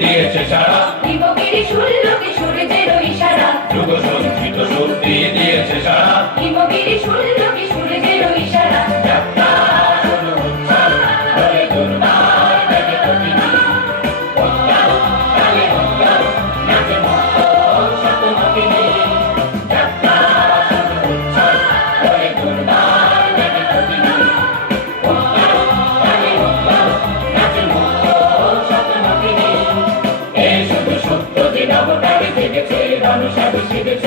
দিয়েছে সারা, হিমগিরি শুনল সূর্যের ইশারা, যুগ সঞ্চিত শক্তি দিয়েছে সারা, হিমগিরি শুনল সূর্যের ইশারা। যাত্রা শুরু হচ্ছে, হরে দুর্বার ব্যাগে প্রতিদিন। উৎসব, তালে উৎসব, নাচে মুক্ত শতমুখিনী। যাত্রা শুরু হচ্ছে, হরে দুর্বার ব্যাগে প্রতিদিন। উৎসব, তালে উৎসব, নাচে মুক্ত শতমুখিনী। এই শুধু সত্য দিন অবতারে জেগেছে, রণসাধু সেজেছে।